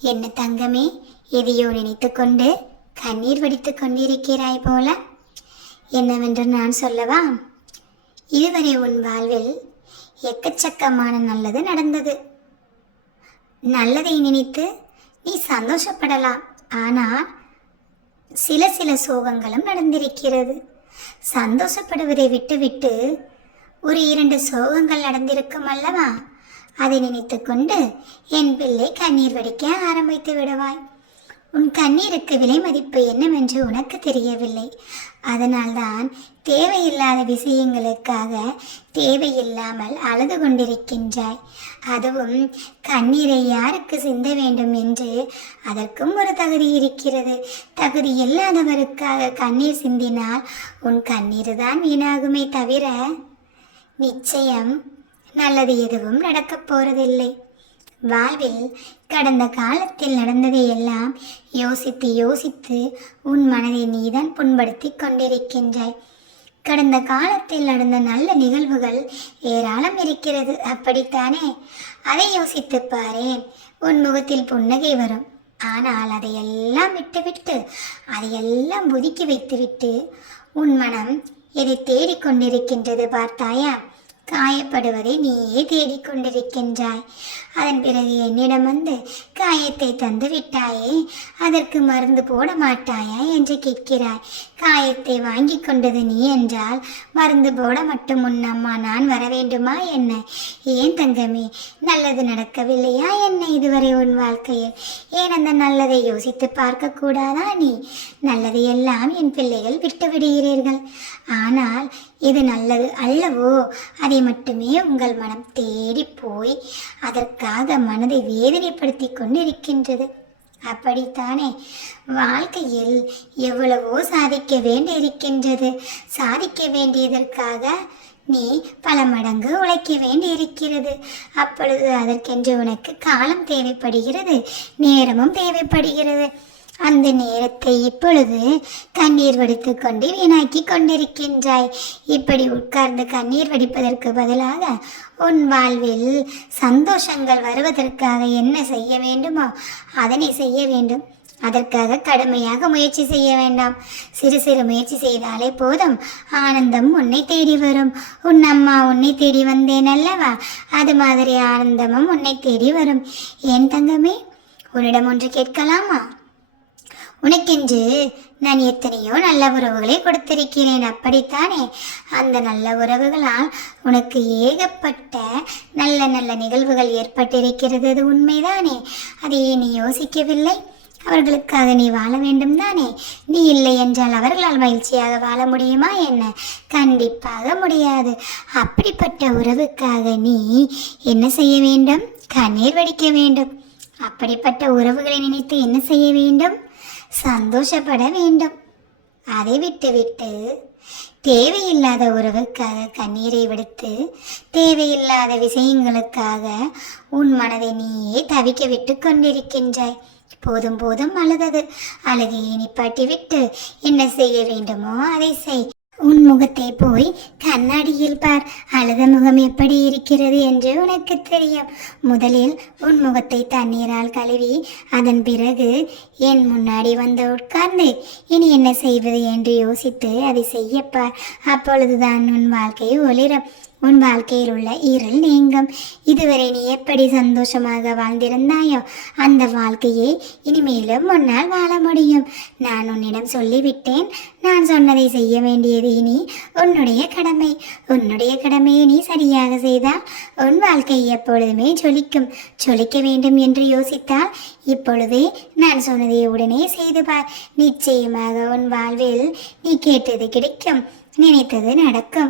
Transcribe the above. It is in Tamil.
என்ன தங்கமே எதையோ நினைத்து கொண்டு கண்ணீர் வடித்து கொண்டிருக்கிறாய் போல. என்னவென்று நான் சொல்லவா? இதுவரை உன் வாழ்வில் எக்கச்சக்கமான நல்லது நடந்தது. நல்லதை நினைத்து நீ சந்தோஷப்படலாம். ஆனால் சில சில சோகங்களும் நடந்திருக்கிறது. சந்தோஷப்படுவதை விட்டுவிட்டு ஒரு இரண்டு சோகங்கள் நடந்திருக்கும் அல்லவா? அதை நினைத்துக்கொண்டு என் பிள்ளை கண்ணீர் வடிக்க ஆரம்பித்து விடுவாய். உன் கண்ணீருக்கு விலை மதிப்பு என்னவென்று உனக்கு தெரியவில்லை. அதனால்தான் தேவையில்லாத விஷயங்களுக்காக தேவையில்லாமல் அழுது கொண்டிருக்கின்றாய். அதுவும் கண்ணீரை யாருக்கு சிந்த வேண்டும் என்று அதற்கும் ஒரு தகுதி இருக்கிறது. தகுதி இல்லாதவருக்காக கண்ணீர் சிந்தினால் உன் கண்ணீர் தான் வீணாகுமே தவிர நிச்சயம் நல்லது எதுவும் நடக்கப் போறதில்லை. வாழ்வில் கடந்த காலத்தில் நடந்ததை எல்லாம் யோசித்து யோசித்து உன் மனதை நீதான் புண்படுத்தி கொண்டிருக்கின்றாய். கடந்த காலத்தில் நடந்த நல்ல நிகழ்வுகள் ஏராளம் இருக்கிறது. அப்படித்தானே? அதை யோசித்து பாரேன். உன் முகத்தில் புன்னகை வரும். ஆனால் அதையெல்லாம் விட்டுவிட்டு அதையெல்லாம் ஒதுக்கி வைத்துவிட்டு உன் மனம் எதை தேடிக்கொண்டிருக்கின்றது பார்த்தாயா? காயப்படுவதை நீயே தேடிக்கொண்டிருக்கின்றாய். அதன் பிறகு என்னிடம் வந்து காயத்தை தந்து விட்டாயே அதற்கு மருந்து போட மாட்டாயா? என்று கேட்கிறாய். காயத்தை வாங்கி கொண்டது நீ என்றால் மருந்து போட மட்டும் உன்னம்மா நான் வர வேண்டுமா என்ன? ஏன் தங்கமே நல்லது நடக்கவில்லையா என்ன இதுவரை உன் வாழ்க்கையில்? ஏன் அந்த நல்லதை யோசித்து பார்க்க கூடாதா நீ? நல்லதை எல்லாம் என் பிள்ளைகள் விட்டு விடுகிறீர்கள் ஆனால் இது நல்லது அல்லவோ? அதை அதை மட்டுமே உங்கள் மனம் தேடி போய் அதற்காக மனதை வேதனைப்படுத்தி கொண்டிருக்கின்றது. அப்படித்தானே? வாழ்க்கையில் எவ்வளவோ சாதிக்க வேண்டியிருக்கின்றது. சாதிக்க வேண்டியதற்காக நீ பல மடங்கு உழைக்க வேண்டியிருக்கிறது. அப்பொழுது அதற்கென்று உனக்கு காலம் தேவைப்படுகிறது நேரமும் தேவைப்படுகிறது. அந்த நேரத்தை இப்பொழுது கண்ணீர் வடித்து கொண்டு வீணாக்கி கொண்டிருக்கின்றாய். இப்படி உட்கார்ந்து கண்ணீர் வடிப்பதற்கு பதிலாக உன் வாழ்வில் சந்தோஷங்கள் வருவதற்காக என்ன செய்ய வேண்டுமோ அதனை செய்ய வேண்டும். அதற்காக கடுமையாக முயற்சி செய்ய வேண்டாம். சிறு சிறு முயற்சி செய்தாலே போதும். ஆனந்தம் உன்னை தேடி வரும். உன் அம்மா உன்னை தேடி வந்தேன் அல்லவா? அது மாதிரி ஆனந்தமும் உன்னை தேடி வரும். ஏன் தங்கமே? உன்னிடம் ஒன்று கேட்கலாமா? உனக்கென்று நான் எத்தனையோ நல்ல உறவுகளை கொடுத்திருக்கிறேன். அப்படித்தானே? அந்த நல்ல உறவுகளால் உனக்கு ஏகப்பட்ட நல்ல நல்ல நிகழ்வுகள் ஏற்பட்டிருக்கிறது. அது உண்மைதானே? அதை நீ யோசிக்கவில்லை? அவர்களுக்காக நீ வாழ வேண்டும் தானே நீ இல்லை என்றால் அவர்களால் மகிழ்ச்சியாக வாழ முடியுமா என்ன? கண்டிப்பாக முடியாது. அப்படிப்பட்ட உறவுக்காக நீ என்ன செய்ய வேண்டும்? கண்ணீர் வடிக்க வேண்டும். அப்படிப்பட்ட உறவுகளை நினைத்து என்ன செய்ய வேண்டும்? சந்தோஷப்பட வேண்டும். அதை விட்டுவிட்டு தேவையில்லாத உறவுக்காக கண்ணீரை விடுத்து தேவையில்லாத விஷயங்களுக்காக உன் மனதை நீயே தவிக்க விட்டு கொண்டிருக்கின்றாய். போதும் போதும் அழுதது. அழுகையை நிப்பாட்டி விட்டு என்ன செய்ய வேண்டுமோ அதை செய். உன் முகத்தை போய் கண்ணாடியில் பார். அழுத முகம் எப்படி இருக்கிறது என்று உனக்கு தெரியும். முதலில் உன் முகத்தை தண்ணீரால் கழுவி அதன் பிறகு என் முன்னாடி வந்து உட்கார்ந்து இனி என்ன செய்வது என்று யோசித்து அதை செய்யப்பார் அப்பொழுதுதான் உன் வாழ்க்கை ஒளிரும். உன் வாழ்க்கையில் உள்ள இருள் நீங்கும். இதுவரை நீ எப்படி சந்தோஷமாக வாழ்ந்திருந்தாயோ அந்த வாழ்க்கையை இனிமேலும் உன்னால் வாழ முடியும். நான் உன்னிடம் சொல்லிவிட்டேன். நான் சொன்னதை செய்ய வேண்டியது இனி உன்னுடைய கடமை. உன்னுடைய கடமையை நீ சரியாக செய்தால் உன் வாழ்க்கை எப்பொழுதுமே ஜொலிக்கும். ஜொலிக்க வேண்டும் என்று யோசித்தால் இப்பொழுதே நான் சொன்னதை உடனே செய்து பார். நிச்சயமாக உன் வாழ்வில் நீ கேட்டது கிடைக்கும். நினைத்தது நடக்கும்.